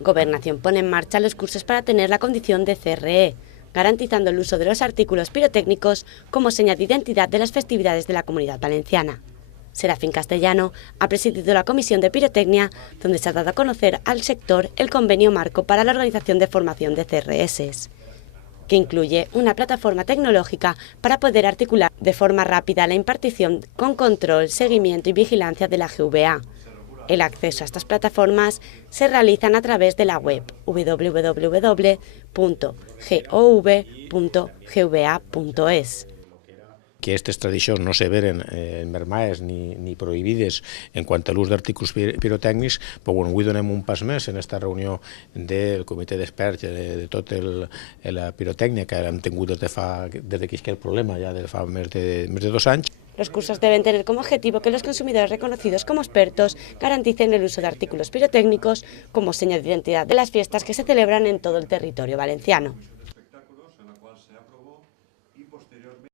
Gobernación pone en marcha los cursos para tener la condición de CRE, garantizando el uso de los artículos pirotécnicos como seña de identidad de las festividades de la Comunidad Valenciana. Serafín Castellano ha presidido la Comisión de Pirotecnia, donde se ha dado a conocer al sector el convenio marco para la organización de formación de CRS, que incluye una plataforma tecnológica para poder articular de forma rápida la impartición con control, seguimiento y vigilancia de la GVA. El acceso a estas plataformas se realizan a través de la web www.gov.gva.es. Que aquestes tradicions no se veren mermades ni prohibides en quant a l'ús d'articles pirotècnics, però bueno, avui donem un pas més en aquesta reunió del comitè d'experts de tota la pirotècnia que hem tingut des que hi ha el problema ja de fa més de 2 anys. Los cursos deben tener como objetivo que los consumidores reconocidos como expertos garanticen el uso de artículos pirotécnicos como seña de identidad de las fiestas que se celebran en todo el territorio valenciano.